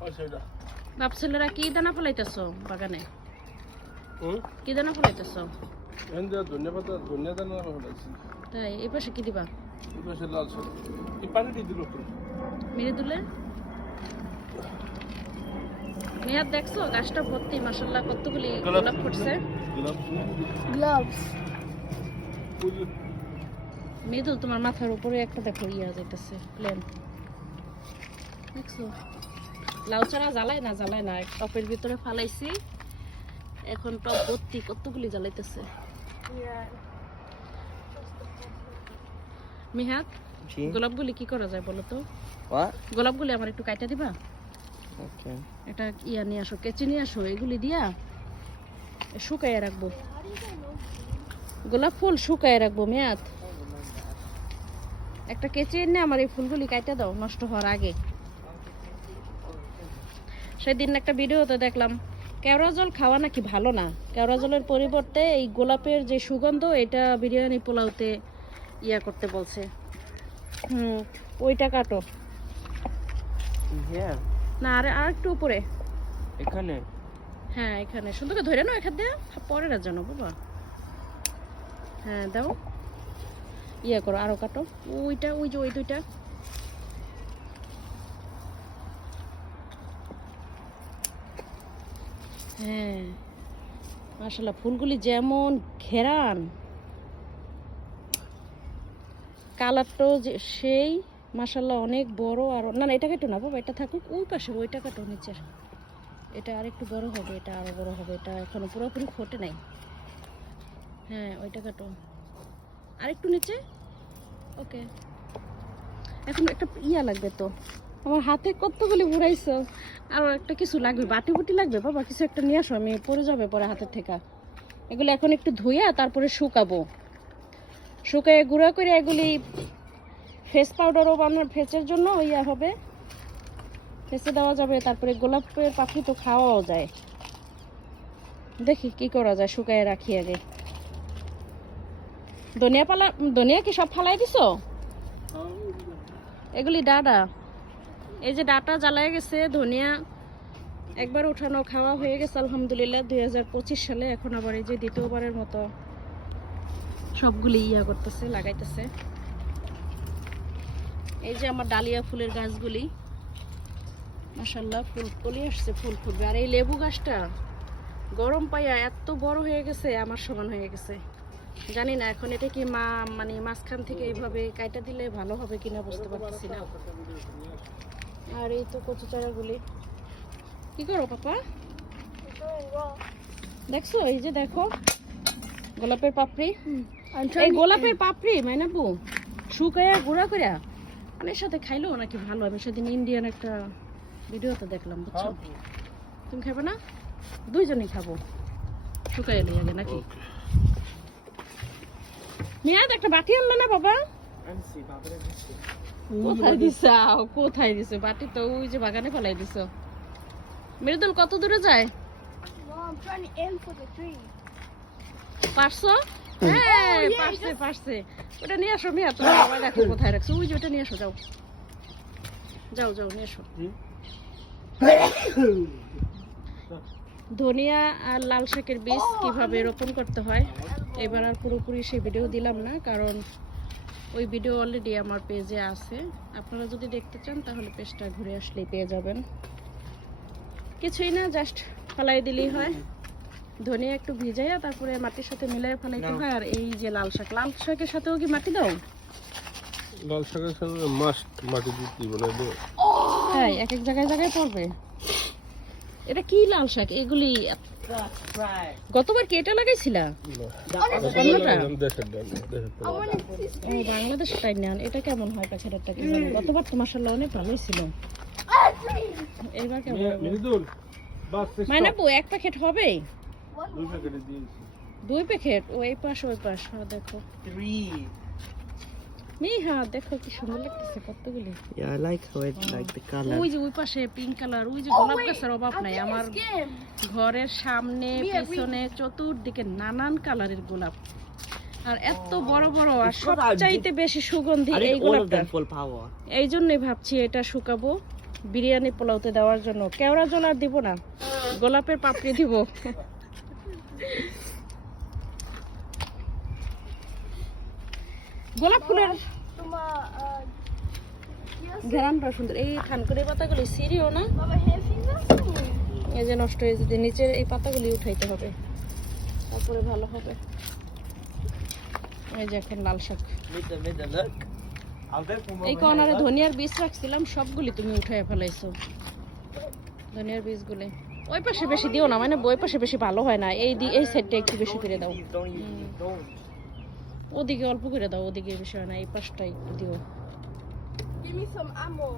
বাপ ছেলেরা কি দানা ফলাইতেছ বাগানে? হুম? কি দানা ফলাইতেছ? এখন যা ধনিয়া পাতা ধনিয়া দানা ফেলাইছি। তাই এই পাশে কি দিবা? এই পাশে লাল শাক এই পানিটি দিল মেরে দিলে? মেয়াদ দেখছ? গাছটা ভর্তি মাসাল্লাহ কতগুলি গোলাপ ফুটছে? গোলাপ gloves. মৃদুল তোমার মাথার উপরে একটা দেখো ইয়া যাইতেছে প্লেন। দেখছ? লাউ চারা জ্বালায় না জ্বালায় না টপের ভিতরে ফালাইছি। এখন টপ ভর্তি কতগুলি জ্বালাইতেছে? মিহাত গোলাপগুলি কি করা যায় বলো তো? গোলাপগুলি আমার একটু কাইটা দিবা? এটা ইয়া নিয়ে আসো কেচি নিয়ে আসো এগুলি দিয়া শুকাইয়া রাখব। গোলাপ ফুল শুকাইয়া রাখব মেয়াদ একটা কেচি এনে আমার এই ফুলগুলি কাইটা দাও নষ্ট হওয়ার আগে। সেদিন একটা ভিডিওতে দেখলাম কেওড়া জল খাওয়া নাকি ভালো না? কেওড়া জলের পরিবর্তে এই গোলাপের যে সুগন্ধ এটা বিরিয়ানি পোলাওতে ইয়া করতে বলছে। হুম ওইটা কাটো। না আর আর একটু উপরে। এখানে? হ্যাঁ এখানে। সুন্দর করে ধরে নাও এখান দিয়ে। পরে না জানো বাবা। হ্যাঁ দাও। ইয়ে করো আরও কাটো। ওইটা ওই যে ওই দুইটা। হ্যাঁ। মাশাল্লাহ ফুলগুলি যেমন ঘেরান, কালারটাও যে সেই মাশাল্লাহ অনেক বড় আর না না, এটা কাটো না বাবা, এটা থাকুক, ওই পাশে ওইটা কাটো নিচের। এটা আর একটু বড় হবে, এটা আরও বড় হবে, এটা এখনও পুরোপুরি ফোটে নাই। হ্যাঁ ওইটা কাটো আর একটু নিচে? ওকে। এখন একটা ইয়া লাগবে তো। আমার হাতে কতগুলি ঘুরাইছো আর একটা কিছু লাগবে বাটি বুটি লাগবে? বাবা কিছু একটা নিয়ে আসো আমি পরে যাবে পরে হাতের থেকে এগুলো এখন একটু ধুইয়া তারপরে শুকাবো। শুকায় গুঁড়া করে এগুলি ফেস পাউডারও আপনার ফেসের জন্য ইয়া হবে। ফেসে দেওয়া যাবে তারপরে গোলাপের পাখি তো খাওয়াও যায়। দেখি কি করা যায় শুকায় রাখি আগে। ধনিয়া পালা ধনিয়া কি সব ফালাই দিছো? এগুলি ডাটা এই যে ডাটা জ্বালায় গেছে, ধনিয়া একবার উঠানো খাওয়া হয়ে গেছে, আলহামদুলিল্লাহ, দুই হাজার পঁচিশ সালে। এখন আবার এই যে দ্বিতীয়বারের মতো সবগুলি ইয়া করতেছে, লাগাইতেছে। এই যে আমার ডালিয়া ফুলের গাছগুলি মাসাল্লাহ ফুল কলি আসছে, ফুল ফুটবে। আর এই লেবু গাছটা গরম পাইয়া এত বড় হয়ে গেছে, আমার সমান হয়ে গেছে। জানি না এখন এটা কি মা মানে মাঝখান থেকে এইভাবে কাইটা দিলে ভালো হবে কিনা, বুঝতে পারতেছি না। আর এই তো কচু চারাগুলি। কি করো পাপা? দেখছ? এই যে দেখো গোলাপের পাপড়ি। এই গোলাপের পাপড়ি মাইনাপু। শুকাইয়া গুঁড়া করে অনেক সাথে খাইলো নাকি ভালো আমি সেদিন ইন্ডিয়ান একটা ভিডিওতে দেখলাম বুঝছ? তুমি খাবে না? দুইজনেই খাব। শুকাই এলি আগে নাকি? মেয়াদ একটা বাটি আনলো না বাবা? আনছি বাবারে আনছি কোথায় দিছাও কোথায় দিছো? বাটি তো ওই যে বাগানে ফেলাই দিছো। মৃদুল কত দূরে যায়. পারছ? হ্যাঁ পারছে পারছে। ওটা নিয়ে আসো মেয়া তোমার বাবা দেখো কোথায় রাখছো। ওই যে ওটা নিয়ে আসো যাও। যাও যাও নিয়ে আসো। ধনিয়া আর লাল শাকের বীজ কীভাবে রোপণ করতে হয়? এবার আর পুরোপুরি সেই ভিডিও দিলাম না কারণ ওই ভিডিও অলরেডি আমার পেজে আছে। আপনারা যদি দেখতে চান তাহলে পেজটা ঘুরে আসলেই পেয়ে যাবেন। কিছুই না জাস্ট ফলাই দিলেই হয়। ধনিয়া একটু ভিজাইয়া তারপরে মাটির সাথে মিলাই ফেলাইতে। হয়। আর এই যে লাল শাক লাল শাকের সাথেও কি মাটি দাও? লাল শাকের সঙ্গে মাস্ট মাটি দিতে দে হ্যাঁ এক এক জায়গায় জায়গায় পড়বে। এটা কি লাল শাক? এগুলি গতবার কি এটা লাগাইছিলা? টাই নেন এটা কেমন হয় পাখিটারটা কি গতবার তো মাসাল্লাহ অনেক ভালোই ছিল. এবার কেমন এক প্যাকেট হবে? দুই. প্যাকেটে দিয়েছি। দুই প্যাকেট? ও এই পাশ ওই পাশ হ্যাঁ দেখো। Three. দেখো কি সুন্দর লাগতেছে কতগুলি। Yeah, I like how it like the color. ওই যে ওই পাশে পিঙ্ক কালার ওই যে গোলাপ গাছের অভাব নাই। আমার ঘরের সামনে পিছনে চতুর্দিকে নানান কালারের গোলাপ। আর এত বড় বড় আর সবচাইতে বেশি সুগন্ধি এই গোলাপটা. এই জন্যই ভাবছি এটা শুকাবো। বিরিয়ানি পোলাওতে দেওয়ার জন্য। কেওড়া জল আর দিব না গোলাপের পাপড়ি দিব। গোলাপ ফুলের ঘেরানটা সুন্দর। এই থানকুনি পাতাগুলি সিঁড়িও না। nothing? এই যে নষ্ট হয়ে যেতে নিচের এই পাতাগুলি উঠাইতে হবে। তারপরে ভালো হবে। এই যে এখন লাল শাক. এই কর্নারে ধনিয়ার বীজ রাখছিলাম সবগুলি তুমি উঠাই ফেলাইছো। ধনিয়ার বীজগুলি। ওই পাশে বেশি দিও না মানে বই পাশে বেশি ভালো হয় না। এই দি এই সাইডটা একটু বেশি করে দাও। ওদিকে অল্প করে দাও ওদিকে বেশি হয় না এই পাশটা একটু দিও Give me some ammo.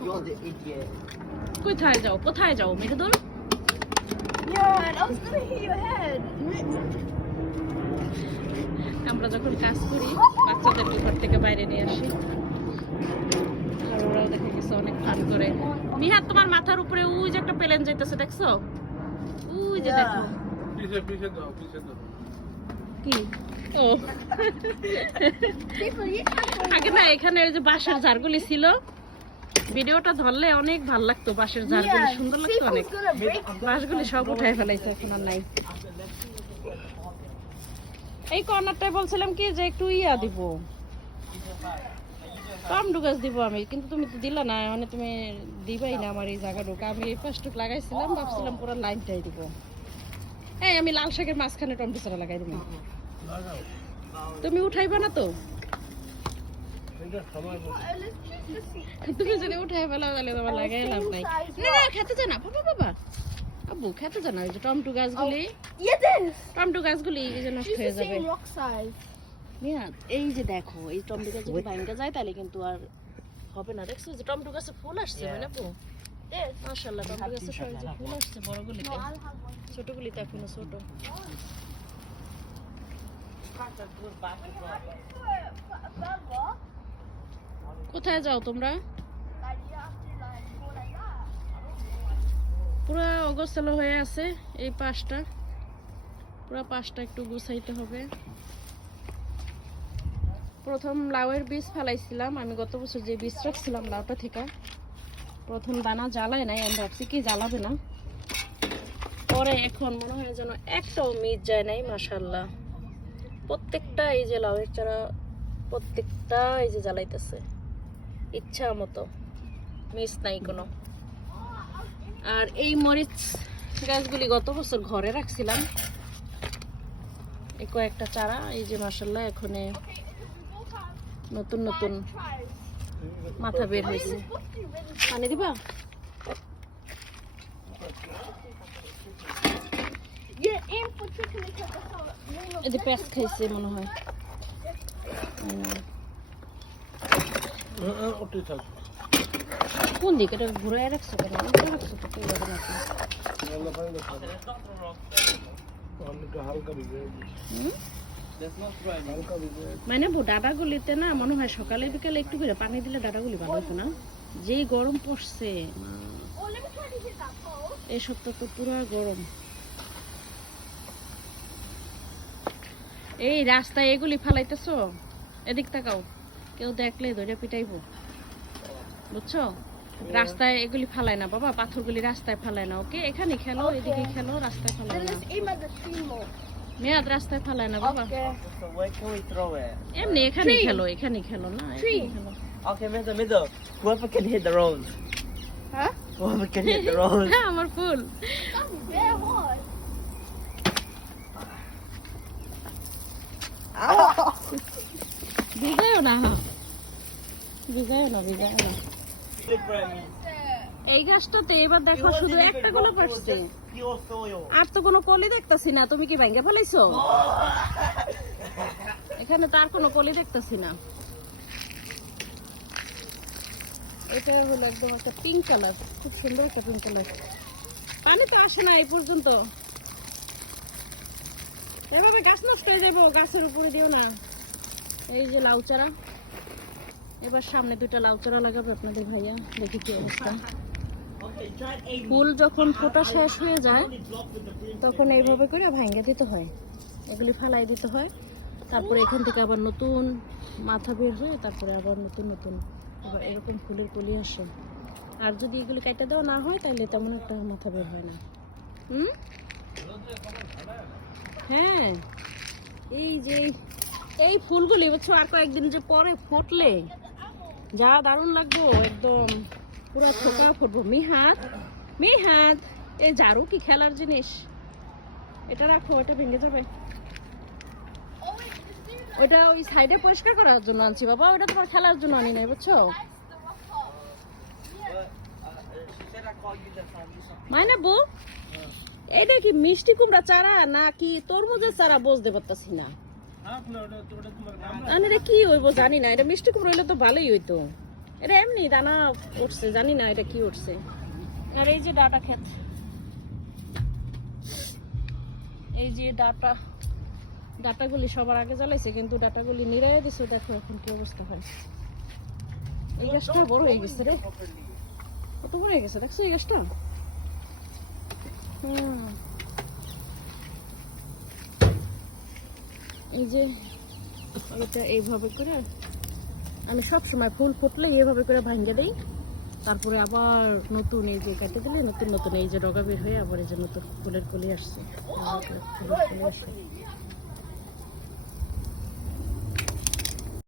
You're the idiot. কোথায় যাও কোথায় যাও মেঘদল. আমরা যখন কাজ করি বাচ্চাদেরকে ঘর থেকে বাইরে নিয়ে আসি আর ওরাও দেখা গেছে অনেক ফান করে মিহাত তোমার মাথার উপরে ওই যে একটা প্লেন যাইতেছে দেখছ ওই যে দেখো। পিছে পিছে দাও পিছে দাও। কি? ও। People, you can't আগে না এখানে ওই যে বাঁশের ঝাড়গুলি ছিল। ভিডিওটা ধরলে অনেক ভালো লাগতো বাঁশের ঝাড়গুলি সুন্দর লাগতো অনেক। বাঁশগুলি সব উঠাই ফেলাইছে এখন আর নাই। এই কর্নারটায় বলছিলাম কি যে একটু ইয়া দিব। টমেটো গাছ দিব আমি কিন্তু তুমি তো দিলা না মানে তুমি দিবাই না আমার এই জায়গাটুকু। আমি এই পাশটুক লাগাইছিলাম ভাবছিলাম পুরো লাইনটাই দিব। এই আমি লাল শাকের মাঝখানে টমেটো চারা লাগাই দিব। তুমি উঠাইবা না তো. তুমি যদি উঠাই ফেলাও তাহলে তোমার লাগাই লাভ নাই। না না খেতে জানা বাবা বাবা আব্বু খেতে জানা ওই যে টমেটো গাছগুলি। this. টমেটো গাছগুলি এই যে নষ্ট হয়ে যাবে। এই যে দেখো এই টমেটো গাছ যদি ভাঙ্গা যায় তাহলে কিন্তু আর হবে না। দেখছ যে টমেটো গাছে ফুল আসছে মানে আপু মাশাআল্লাহ টমেটো গাছে ফুল আসছে বড় গুলিতে। No, I'll have one. ছোট গুলিতে এখনও ছোট। কোথায় যাও তোমরা. পুরো অগোছালো হয়ে আছে এই পাশটা। পুরো পাশটা একটু গুছাইতে হবে। প্রথম লাউয়ের বীজ ফেলাইছিলাম। আমি গত বছর যে বীজ রাখছিলাম লাউটা থেকে, প্রথম দানা জ্বালায় নাই, আমি ভাবছি কি জ্বালাবে না। পরে এখন মনে হয় যেন একটাও মিট যায় নাই মাসাল্লাহ প্রত্যেকটা এই যে লাউয়ের চারা, প্রত্যেকটা এই যে জ্বালাইতেছে। ইচ্ছা মতো, মিস নাই কোনো। আর এই মরিচ গাছগুলি গত বছর ঘরে রাখছিলাম। এই কয়েকটা চারা, এই যে মাসাল্লাহ এখানে নতুন নতুন মাথা বের হয়েছে। পানি দিবা? যে পেঁয়াজ খাইছে মনে হয়। হ্যাঁ, হ্যাঁ, কোন দিকে? এটা ঘুরে রাখছো কেন? রাখছো হালকা মানে ডাটাগুলিতে না মনে হয় সকালে বিকালে একটু করে পানি দিলে ডাটাগুলি ভালো হতো না। যেই গরম পড়ছে. এই সপ্তাহ তো পুরো গরম। এই রাস্তায় এগুলি ফালাইতেছ? এদিক তাকাও। কেউ দেখলে ধরে পিটাইবো। বুঝছ? রাস্তায় এগুলি ফালায় না বাবা পাথরগুলি রাস্তায় ফালায় না ওকে? এখানে খেলো এদিকে খেলো রাস্তায় ফালায় Then না মেয়াদ রাস্তায় ফালায় না বাবা? এমনি এখানে. খেলো এখানে খেলো না। Okay, middle, middle. Whoever can hit the rose. Huh? Whoever can hit the. হ্যাঁ আমার ফুল. ভিজায়ও না হ্যাঁ ভিজায়ও না ভিজায়ও না. এই গাছটাতে এবার দেখো শুধু একটা গোলাপ আসছে. আর তো কোনো কলি দেখতাছি না। তুমি কি ভেঙে ফেলাইছো? এখানে তো আর কোনো কলি দেখতেছি না। এটা হলো একদম একটা পিঙ্ক কালার খুব সুন্দর একটা পিঙ্ক কালার পানি তো আসে না এই পর্যন্ত। এভাবে গাছ নষ্ট হয়ে যাব গাছের উপরে দিও না। এই যে লাউ চারা। এবার সামনে দুইটা লাউ চারা লাগাবে আপনাদের ভাইয়া দেখি কি অবস্থা। ফুল যখন ফোটা শেষ হয়ে যায়. তখন এইভাবে করে ভাঙ্গে দিতে হয়। এগুলি ফালাই দিতে হয়। তারপরে এখান থেকে আবার নতুন মাথা বের হয়ে তারপরে আবার নতুন নতুন এরকম ফুলের কলি আসে। আর যদি এগুলি কাইটা দেওয়া না হয় তাহলে তেমন একটা মাথা বের হয় না। হুম? হ্যাঁ। এই যে এই ফুলগুলি, বুঝছ, আর কয়েকদিন যে পরে ফুটলে, যা দারুণ লাগবো, একদম। পুরো থোকা ফুটবো। এই ঝাড়ু কি খেলার জিনিস? এটা রাখো এটা ভেঙে যাবে। ওটা ওই সাইডে পরিষ্কার করার জন্য আনছি বাবা ওটা তোমার খেলার জন্য আনি নাই বুঝছ. মানে বউ এটা কি মিষ্টি কুমড়া চারা নাকি তরমুজের চারা বুঝতে পারতাছি না? আমি কি হইব জানি না এটা মিষ্টি কুমড়া হইলে তো ভালোই হইতো। এটা এমনি দানা উঠছে, জানি না এটা কি উঠছে। আর এই যে ডাটা ক্ষেত। এই যে ডাটা, ডাটাগুলি সবার আগে জ্বালাইছে, কিন্তু ডাটাগুলি নিরাই দিছে, দেখো এখন কি অবস্থা হয়। এই গাছটা বড় হয়ে গেছে রে। কত বড় হয়ে গেছে, দেখছ এই গাছটা? হুম। এই যে এইভাবে করে আমি সব সময় ফুল ফুটলে এভাবে করে ভাঙ্গে দিই তারপরে আবার নতুন এই যে কেটে দিলে নতুন নতুন এই যে ডগা বের হয়ে আবার এই যে নতুন ফুলের কলি আসছে ফুলের কলি আসে।